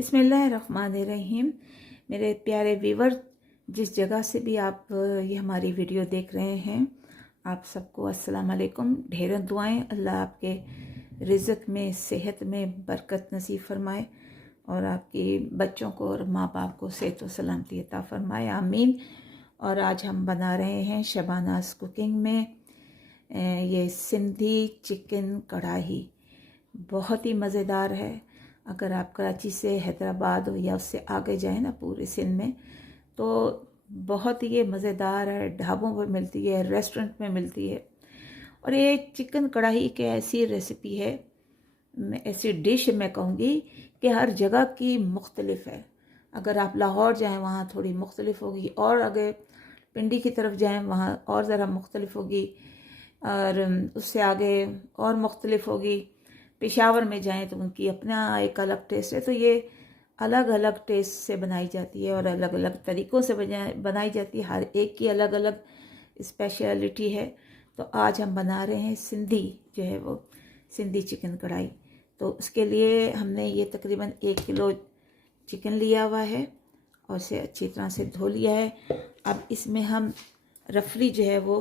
बिस्मिल्लाहिर्रहमानिर्रहीम। मेरे प्यारे व्यूवर, जिस जगह से भी आप ये हमारी वीडियो देख रहे हैं, आप सबको अस्सलाम वालेकुम। ढेरों दुआएं, अल्लाह आपके रिज़्क़ में, सेहत में बरकत नसीब फरमाए और आपके बच्चों को और माँ बाप को सेहत व सलामती अता फरमाए, आमीन। और आज हम बना रहे हैं शबानाज़ कुकिंग में ये सिंधी चिकन कढ़ाई। बहुत ही मज़ेदार है। अगर आप कराची से हैदराबाद हो या उससे आगे जाए ना, पूरे सिंध में, तो बहुत ही ये मज़ेदार है। ढाबों पर मिलती है, रेस्टोरेंट में मिलती है। और ये चिकन कढ़ाई की ऐसी रेसिपी है, ऐसी डिश मैं कहूँगी कि हर जगह की मुख्तलिफ है। अगर आप लाहौर जाएं वहाँ थोड़ी मुख्तलिफ होगी, और अगर पिंडी की तरफ जाएं वहाँ और ज़रा मुख्तलिफ होगी, और उससे आगे और मुख्तलिफ होगी। पेशावर में जाएं तो उनकी अपना एक अलग टेस्ट है। तो ये अलग अलग टेस्ट से बनाई जाती है और अलग अलग तरीक़ों से बनाई जाती है। हर एक की अलग अलग स्पेशलिटी है। तो आज हम बना रहे हैं सिंधी, जो है वो सिंधी चिकन कढ़ाई। तो उसके लिए हमने ये तकरीबन 1 किलो चिकन लिया हुआ है और इसे अच्छी तरह से धो लिया है। अब इसमें हम रफली जो है वो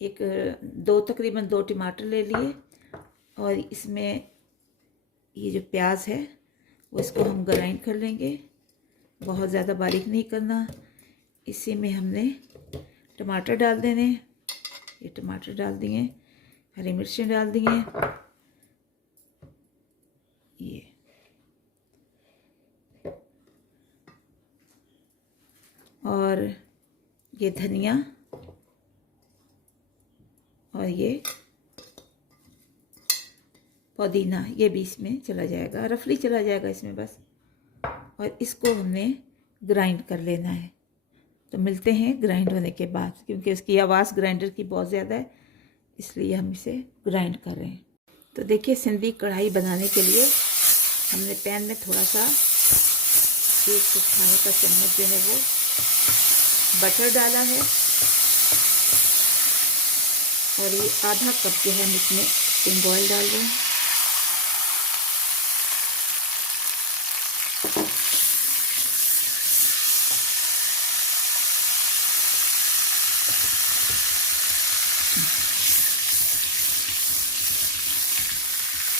तकरीबन 2 टमाटर ले लिए, और इसमें ये जो प्याज है वो इसको हम ग्राइंड कर लेंगे। बहुत ज़्यादा बारीक नहीं करना। इसी में हमने टमाटर डाल देने। ये टमाटर डाल दिए, हरी मिर्चें डाल दिए, ये और ये धनिया, और ये पुदीना, ये भी इसमें चला जाएगा, रफली चला जाएगा इसमें बस। और इसको हमने ग्राइंड कर लेना है। तो मिलते हैं ग्राइंड होने के बाद, क्योंकि उसकी आवाज़ ग्राइंडर की बहुत ज़्यादा है, इसलिए हम इसे ग्राइंड कर रहे हैं। तो देखिए, सिंधी कढ़ाई बनाने के लिए हमने पैन में थोड़ा सा 1 खाने का चम्मच जो है वो बटर डाला है, और ये आधा कप जो है हम इसमें स्प्रिंग ऑयल डाल रहे हैं।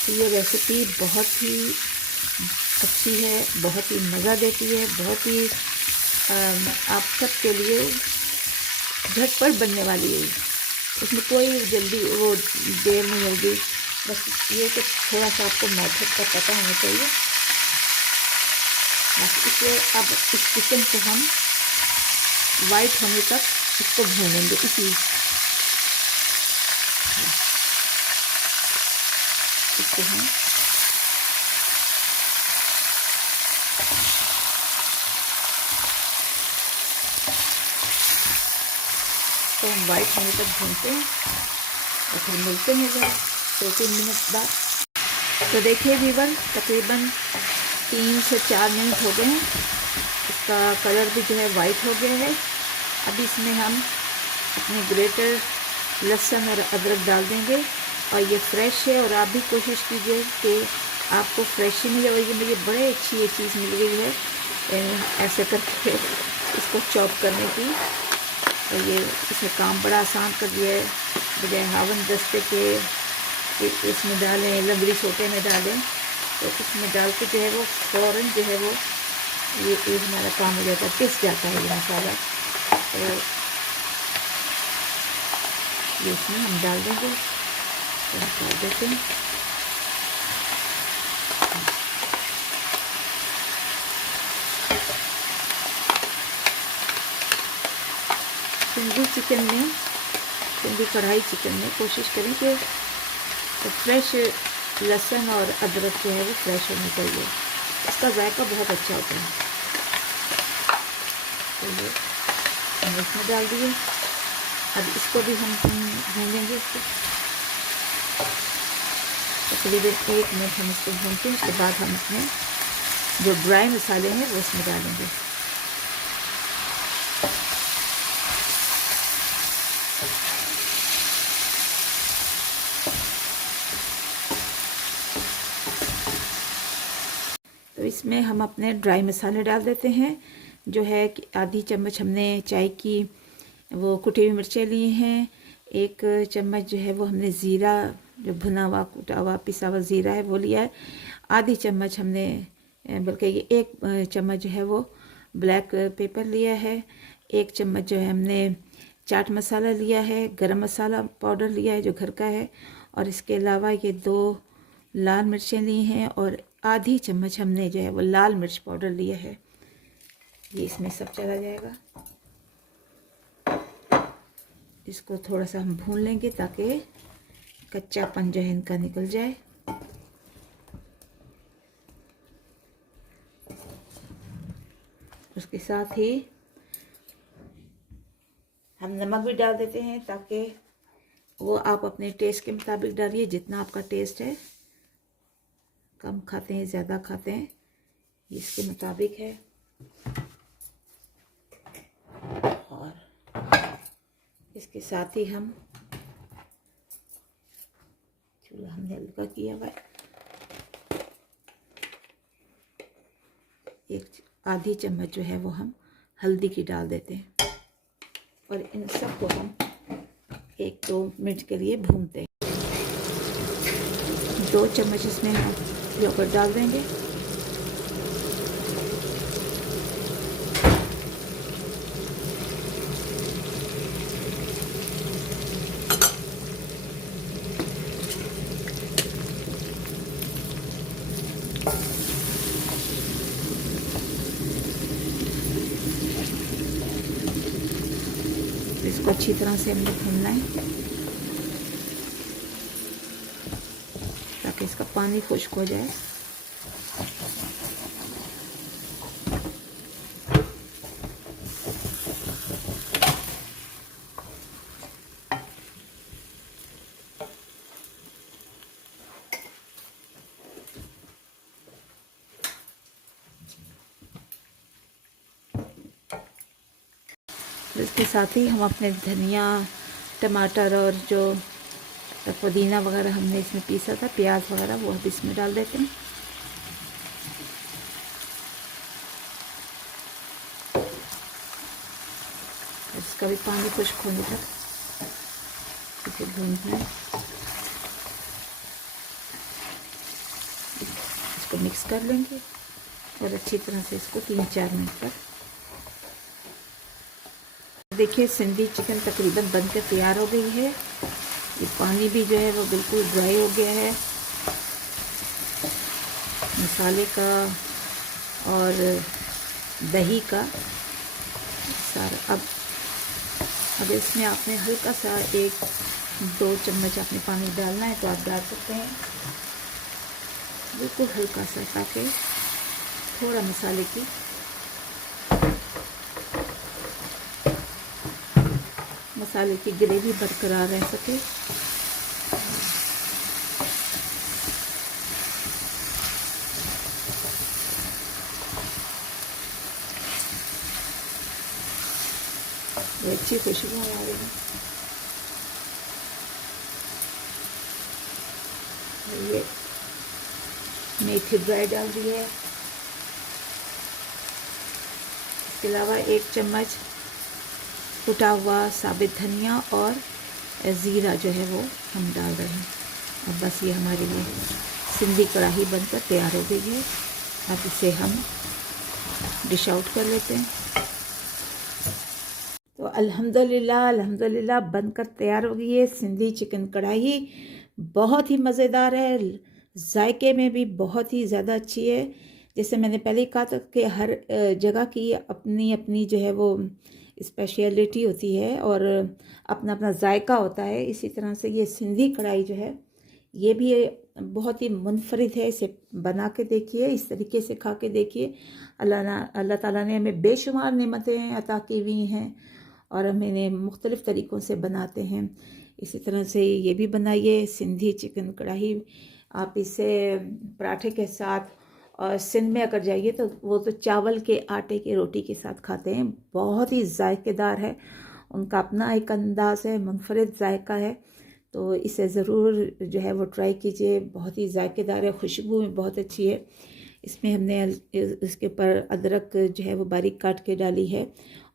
तो ये रेसिपी बहुत ही अच्छी है, बहुत ही मज़ा देती है, बहुत ही आप सब के लिए झटपट बनने वाली है। इसमें कोई जल्दी वो देर नहीं होगी। बस ये कि थोड़ा सा आपको मेथड का पता होना चाहिए। बस इसलिए अब इस चिकन को हम वाइट होने तक इसको भूनेंगे। इसको हम वाइट होने तक भूनते हैं और फिर मिलते हैं जरा 2-3 मिनट बाद। तो देखिए व्यूअर, तकरीबन 3 से 4 मिनट हो गए हैं। इसका कलर भी जो है वाइट हो गया है। अब इसमें हम अपने ग्रेटर लहसुन और अदरक डाल देंगे, और ये फ्रेश है। और आप भी कोशिश कीजिए कि आपको फ्रेश ही मिले। और ये मुझे बड़ी अच्छी ये चीज़ मिल गई है ऐसे करके इसको चॉप करने की। और ये इसने काम बड़ा आसान कर दिया है। बजाय हावन दस्ते के इसमें डालें, लंगड़ी सोटे में डालें, तो इसमें डाल के जो है वो फ़ौरन जो है वो ये हमारा काम हो जाता है, पिस जाता है ये मसाला। तो ये इसमें हम डाल देंगे, डाल देते हैं। सिंधी चिकन में, सिंधी कढ़ाई चिकन में कोशिश करें कि तो फ्रेश लहसुन और अदरक जो है वो फ्रेश होनी चाहिए। इसका जायका बहुत अच्छा होता है। तो ये हम इसमें डाल दिए। अब इसको भी हम भूनेंगे। इसको तकरीबन 1 मिनट हम इसको भूनते हैं। उसके बाद हम अपने जो ड्राई मसाले हैं वो इसमें डालेंगे। इसमें हम अपने ड्राई मसाले डाल देते हैं, जो है कि आधी चम्मच हमने चाय की वो कुटी हुई मिर्चें ली हैं, 1 चम्मच जो है वो हमने ज़ीरा, जो भुना हुआ कुटा हुआ पिसा हुआ ज़ीरा है वो लिया है, आधी चम्मच हमने बल्कि ये 1 चम्मच जो है वो ब्लैक पेपर लिया है, 1 चम्मच जो है हमने चाट मसाला लिया है, गरम मसाला पाउडर लिया है जो घर का है, और इसके अलावा ये 2 लाल मिर्चें ली हैं और आधी चम्मच हमने जो है वो लाल मिर्च पाउडर लिया है। ये इसमें सब चला जाएगा। इसको थोड़ा सा हम भून लेंगे ताकि कच्चापन जो है इनका निकल जाए। उसके साथ ही हम नमक भी डाल देते हैं, ताकि वो आप अपने टेस्ट के मुताबिक डालिए, जितना आपका टेस्ट है, कम खाते हैं ज़्यादा खाते हैं इसके मुताबिक है। और इसके साथ ही हम चूल्हा हमने हल्का किया हुआ है, 1 आधी चम्मच जो है वो हम हल्दी की डाल देते हैं, और इन सबको हम 1-2 मिनट के लिए भूनते हैं। 2 चम्मच इसमें हम योगर्ट डाल देंगे। इसको अच्छी तरह से हमने भूनना है ताकि इसका पानी खुश्क हो जाए। इसके साथ ही हम अपने धनिया, टमाटर और जो पुदीना वगैरह हमने इसमें पीसा था, प्याज वगैरह, वो अब इसमें डाल देते हैं। इसका भी पानी खुश्क होने तक इसे भूनना है। इसको मिक्स कर लेंगे और अच्छी तरह से इसको 3-4 मिनट तक। देखिए सिंधी चिकन तकरीबन बनकर तैयार हो गई है। ये पानी भी जो है वो बिल्कुल ड्राई हो गया है मसाले का और दही का सारा। अब इसमें आपने हल्का सा 1-2 चम्मच आपने पानी डालना है तो आप डाल सकते हैं, बिल्कुल हल्का सा, ताकि थोड़ा मसाले की ग्रेवी बरकरार रह सके। अच्छी खुशबू आ रही है। ये मेथी ड्राई डाल दी है। इसके अलावा 1 चम्मच कुटा हुआ साबित धनिया और ज़ीरा जो है वो हम डाल रहे हैं। अब बस ये हमारे लिए सिंधी कढ़ाई बनकर तैयार हो गई है। अब इसे हम डिश आउट कर लेते हैं। तो अल्हम्दुलिल्लाह बनकर तैयार हो गई है सिंधी चिकन कढ़ाई। बहुत ही मज़ेदार है, जायके में भी बहुत ही ज़्यादा अच्छी है। जैसे मैंने पहले ही कहा था कि हर जगह की अपनी अपनी जो है वो स्पेशलिटी होती है और अपना अपना जायका होता है। इसी तरह से ये सिंधी कढ़ाई जो है ये भी बहुत ही मुनफरिद है। इसे बना के देखिए, इस तरीके से खा के देखिए। अल्लाह ताला ने हमें बेशुमार नेमतें अता की हुई हैं और हम इन्हें मुख्तलिफ़ तरीक़ों से बनाते हैं। इसी तरह से ये भी बनाइए सिंधी चिकन कढ़ाई। आप इसे पराठे के साथ, और सिंध में अगर जाइए तो वो तो चावल के आटे की रोटी के साथ खाते हैं। बहुत ही जायकेदार है, उनका अपना एक अंदाज़ है, मुनफरिद जायका है। तो इसे ज़रूर जो है वो ट्राई कीजिए। बहुत ही जायकेदार है, खुशबू में बहुत अच्छी है। इसमें हमने इसके ऊपर अदरक जो है वो बारीक काट के डाली है,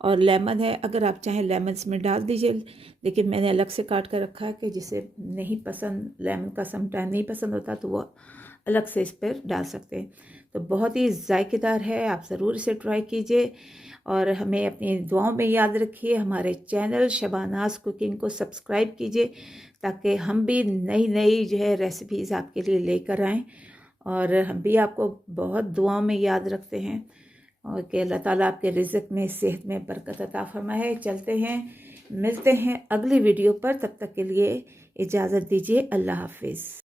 और लेमन है, अगर आप चाहें लेमन इसमें डाल दीजिए, लेकिन मैंने अलग से काट कर रखा है कि जिसे नहीं पसंद, लेमन का समटाइम नहीं पसंद होता तो वो अलग से इस पर डाल सकते हैं। तो बहुत ही जायकेदार है, आप ज़रूर इसे ट्राई कीजिए और हमें अपनी दुआओं में याद रखिए। हमारे चैनल शबानाज कुकिंग को सब्सक्राइब कीजिए ताकि हम भी नई नई जो है रेसिपीज़ आपके लिए लेकर आएँ, और हम भी आपको बहुत दुआओं में याद रखते हैं, और कि अल्लाह ताला आपके रिज़्क़ में, सेहत में बरकत अता फरमाए। चलते हैं, मिलते हैं अगली वीडियो पर, तब तक के लिए इजाज़त दीजिए। अल्लाह हाफिज़।